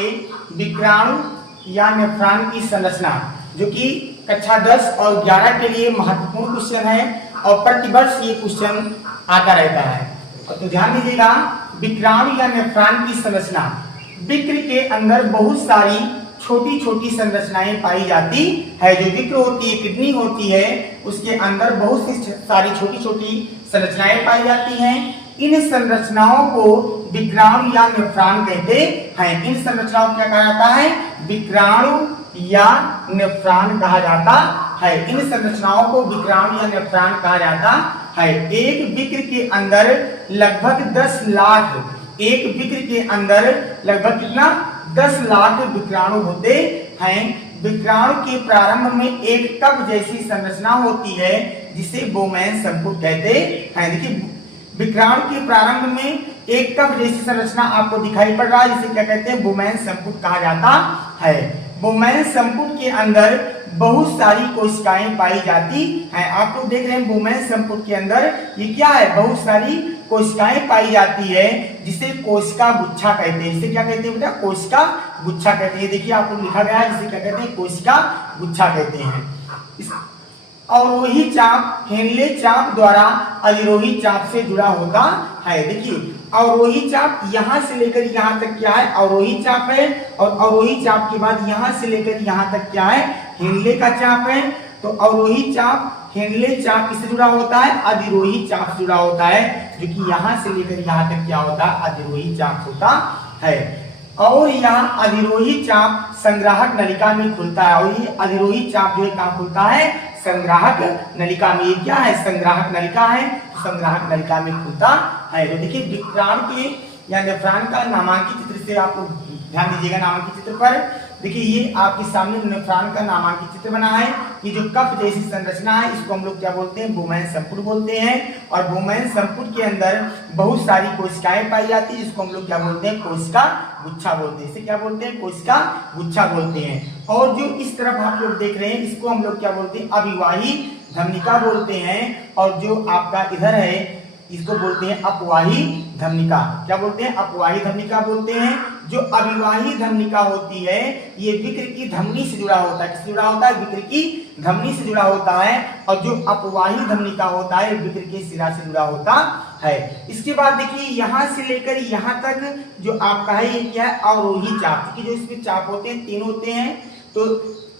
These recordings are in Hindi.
पढ़ेंगे विक्राणु या नेफ्रॉन की संरचना, जो कि कक्षा 10 और 11 के लिए महत्वपूर्ण क्वेश्चन है और प्रतिवर्ष ये क्वेश्चन आता रहता है। तो ध्यान दीजिएगा, विक्राणु या नेफ्रॉन की संरचना। विक्र के अंदर बहुत सारी छोटी छोटी संरचनाएं पाई जाती है। जो विक्र होती है, किडनी होती है, उसके अंदर बहुत सी सारी छोटी छोटी संरचनाएं पाई जाती हैं। इन संरचनाओं को विक्राणु या नेफ्रॉन कहते हैं। इन संरचनाओं को क्या कहा जाता है? विक्राणु या नेफ्रॉन कहा जाता है। इन संरचनाओं को विक्राणु या नेफ्रॉन कहा जाता है। एक विक्र के अंदर लगभग 10 लाख, एक विक्र के अंदर लगभग कितना? 10 लाख विक्राणु होते हैं। विक्राणु के प्रारंभ में एक कप जैसी संरचना होती है जिसे बोमैन संपुट कहते हैं। देखिए, विक्राणु के प्रारंभ में एक कप जैसी संरचना आपको दिखाई पड़ रहा है, जिसे क्या कहते हैं? बोमैन संपुट कहा जाता है। बोमैन संपुट के अंदर बहुत सारी कोशिकाएं पाई जाती हैं। आप लोग देख रहे हैं बोमैन संपुट के अंदर ये क्या है? बहुत सारी कोशिकाएं पाई जाती है, जिसे कोशिका गुच्छा कहते हैं। जिसे क्या कहते हैं बेटा? कोशिका गुच्छा कहते हैं। देखिए आप लोग लिखा गया है, जिसे क्या कहते हैं? कोशिका गुच्छा कहते हैं। अवरोही चाप हेनले चाप द्वारा अधिरोही चाप से जुड़ा होता है। देखिए, अवरोही चाप यहाँ से लेकर यहाँ तक क्या है? अवरोही चाप है। और अवरोही चाप के बाद यहाँ से लेकर यहाँ तक क्या है? हेनले का चाप है। तो अवरोही चाप हेनले चाप किससे जुड़ा होता है? अधिरोही चाप से जुड़ा होता है, जो कि यहाँ से लेकर यहाँ तक क्या होता है? अधिरोही चाप होता है। और यहाँ अधिरोही चाप संग्राहक नलिका में खुलता है। और ये अधिरोही चाप जो है कहाँ खुलता है? संग्राहक नलिका में। ये क्या है? संग्राहक नलिका है। संग्राहक नलिका में खुलता है। तो देखिए, विक्राणु के या नेफ्रॉन का नामांकित चित्र से आप लोग ध्यान दीजिएगा। नामांकित चित्र पर देखिए, ये आपके सामने नेफ्रॉन का नामांकित चित्र बना है। ये जो कप जैसी संरचना है, इसको हम लोग क्या बोलते हैं? बोमैन संपुट बोलते हैं। और बोमैन संपुट के अंदर बहुत सारी कोशिकाएं पाई जाती है, जिसको हम लोग क्या बोलते हैं? कोशिका गुच्छा बोलते हैं। इसे क्या बोलते हैं? कोशिका गुच्छा बोलते हैं। और जो इस तरफ आप लोग देख रहे हैं, इसको हम लोग क्या बोलते हैं? अविवाही धमनिका बोलते हैं। और जो आपका इधर है, इसको बोलते हैं अपवाही धमनिका। क्या बोलते हैं? अपवाही धमनिका बोलते हैं। जो अविवाही धमनिका होती है, ये विक्र की धमनी से जुड़ा होता है। किससे जुड़ा होता है? विक्र की धमनी से जुड़ा होता है। और जो अपवाही धमनिका होता है, विक्र के सिरा से जुड़ा होता है। इसके बाद देखिए, यहाँ से लेकर यहाँ तक जो आपका है, ये क्या है? अवरोही चाप। क्योंकि जो इसमें चाप होते हैं, 3 होते हैं। तो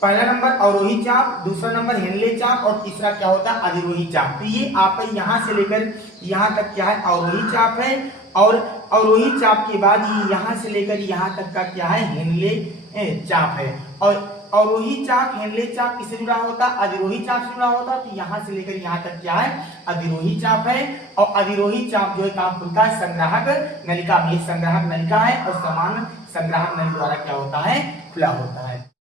पहला नंबर अवरोही चाप, दूसरा नंबर हेनले चाप, और तीसरा क्या होता है? अधिरोही चाप। तो ये आपका यहाँ से लेकर यहाँ तक क्या है? अवरोही चाप है। और अवरोही चाप के बाद ये यहाँ से लेकर यहाँ तक का क्या है? हेनले चाप है। और अवरोही चाप हेनले चाप किससे जुड़ा होता है? अधिरोही चाप से जुड़ा होता है। तो यहाँ से लेकर यहाँ तक क्या है? अधिरोही चाप है। और अधिरोही चाप जो है कहाँ खुलता है? संग्राहक नलिका में। संग्राहक नलिका है और समान संग्राहक नली द्वारा क्या होता है? खुला होता है।